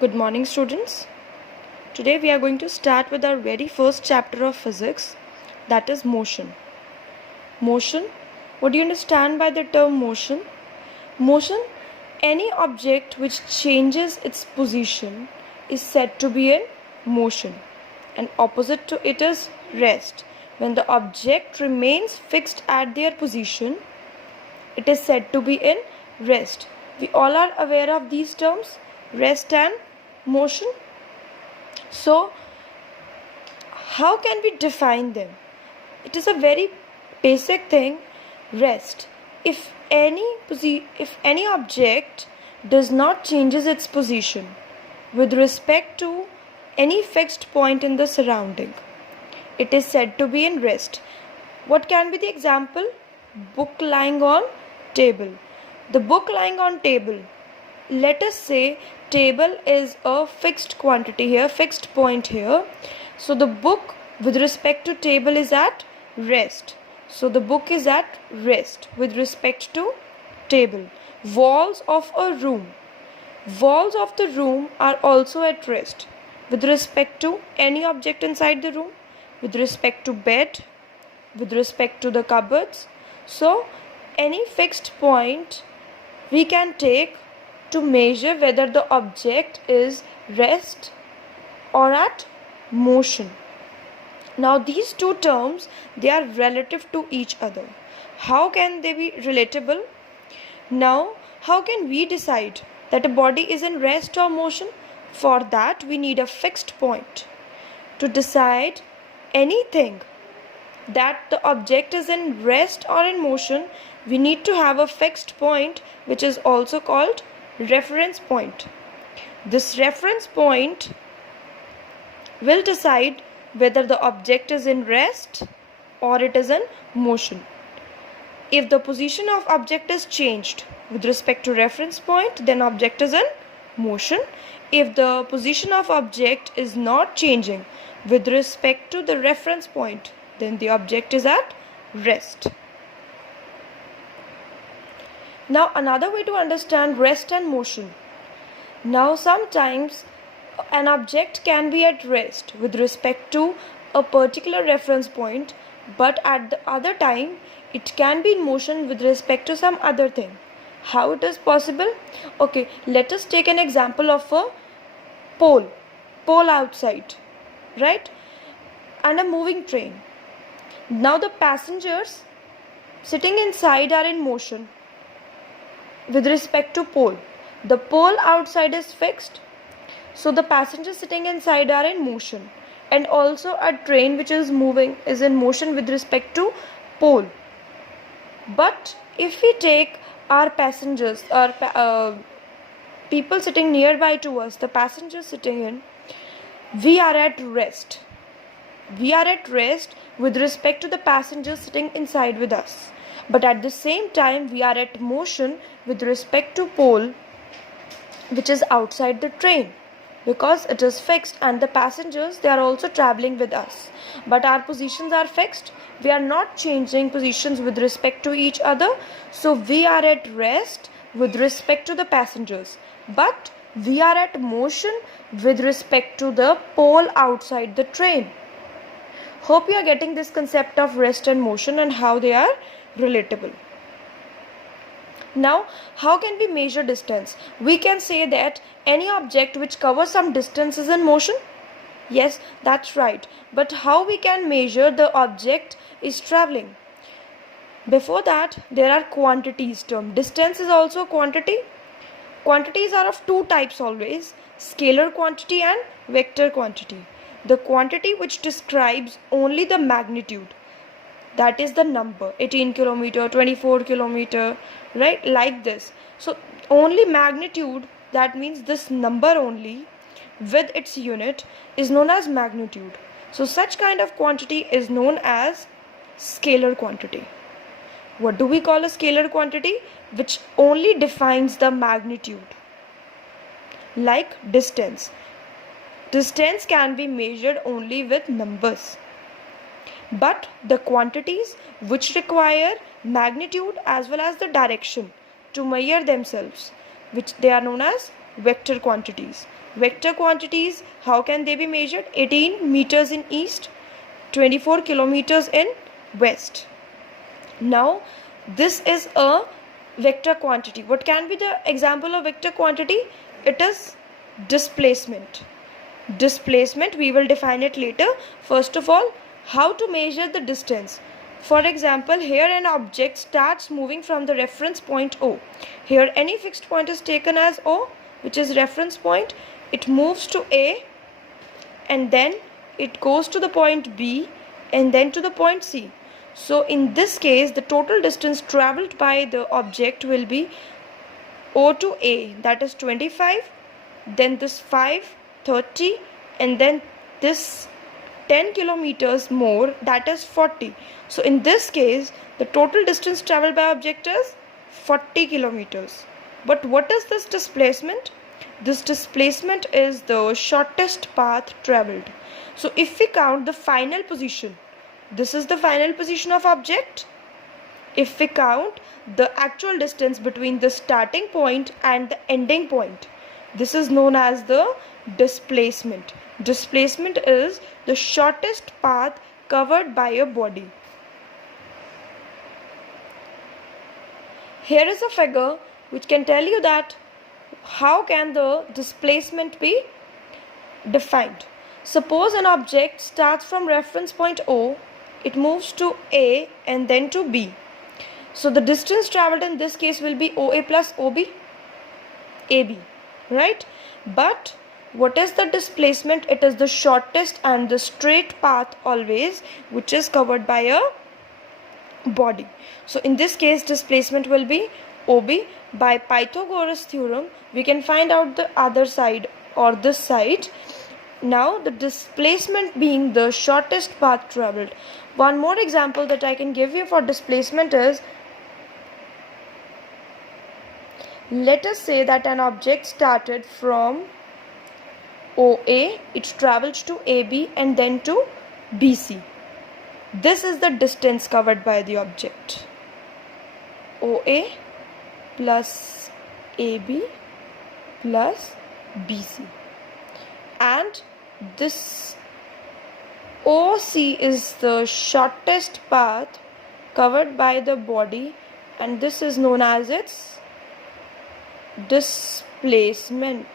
Good morning, students. Today we are going to start with our very first chapter of physics, that is motion. Motion, what do you understand by the term motion? Motion, any object which changes its position is said to be in motion, and opposite to it is rest. When the object remains fixed at their position, it is said to be in rest. We all are aware of these terms, rest and motion. So how can we define them? It is a very basic thing, rest. If any object does not changes its position with respect to any fixed point in the surrounding, it is said to be in rest. What can be the example? Book lying on table. The book lying on table. Let us say table is a fixed quantity here, fixed point here. So the book with respect to table is at rest. So the book is at rest with respect to table. Walls of a room. Walls of the room are also at rest with respect to any object inside the room, with respect to bed, with respect to the cupboards. So any fixed point we can take to measure whether the object is rest or at motion. Now these two terms, they are relative to each other. How can they be relatable? Now how can we decide that a body is in rest or motion? For that we need a fixed point. To decide anything that the object is in rest or in motion, we need to have a fixed point which is also called reference point. This reference point will decide whether the object is in rest or it is in motion. If the position of object is changed with respect to reference point, then object is in motion. If the position of object is not changing with respect to the reference point, then the object is at rest. Now another way to understand rest and motion. Now sometimes an object can be at rest with respect to a particular reference point, but at the other time it can be in motion with respect to some other thing. How it is possible? Okay, let us take an example of a pole outside, right? And a moving train. Now the passengers sitting inside are in motion with respect to pole. The pole outside is fixed, so the passengers sitting inside are in motion, and also a train which is moving is in motion with respect to pole. But if we take our passengers or people sitting nearby to us, the passengers sitting in, we are at rest. We are at rest with respect to the passengers sitting inside with us. But at the same time we are at motion with respect to pole which is outside the train, because it is fixed and the passengers, they are also traveling with us. But our positions are fixed. We are not changing positions with respect to each other. So we are at rest with respect to the passengers, but we are at motion with respect to the pole outside the train. Hope you are getting this concept of rest and motion and how they are relatable. Now, how can we measure distance? We can say that any object which covers some distance is in motion. Yes, that's right. But how we can measure the object is traveling? Before that, there are quantities term. Distance is also a quantity. Quantities are of two types always, scalar quantity and vector quantity. The quantity which describes only the magnitude, that is the number, 18 kilometer, 24 kilometer, right, like this. So only magnitude, that means this number only with its unit is known as magnitude. So such kind of quantity is known as scalar quantity. What do we call a scalar quantity? Which only defines the magnitude. Like distance. Distance can be measured only with numbers. But the quantities which require magnitude as well as the direction to measure themselves, which they are known as vector quantities. Vector quantities, how can they be measured? 18 meters in east, 24 kilometers in west. Now this is a vector quantity. What can be the example of vector quantity? It is displacement. Displacement, we will define it later. First of all, how to measure the distance. For example, here an object starts moving from the reference point O. Here any fixed point is taken as O, which is reference point. It moves to A and then it goes to the point B and then to the point C. So in this case, the total distance traveled by the object will be O to A, that is 25, then this 5, 30, and then this 10 kilometers more, that is 40. So in this case, the total distance traveled by object is 40 kilometers. But what is this displacement? This displacement is the shortest path traveled. So if we count the final position, this is the final position of object. If we count the actual distance between the starting point and the ending point, this is known as the displacement. Displacement is the shortest path covered by a body. Here is a figure which can tell you that how can the displacement be defined. Suppose an object starts from reference point O, it moves to A and then to B. So the distance traveled in this case will be OA plus OB, AB, right? But what is the displacement? It is the shortest and the straight path always which is covered by a body. So in this case, displacement will be OB. By Pythagoras theorem, we can find out the other side or this side. Now the displacement being the shortest path traveled. One more example that I can give you for displacement is, let us say that an object started from OA, it travels to AB and then to BC. This is the distance covered by the object. OA plus AB plus BC. And this OC is the shortest path covered by the body, and this is known as its displacement.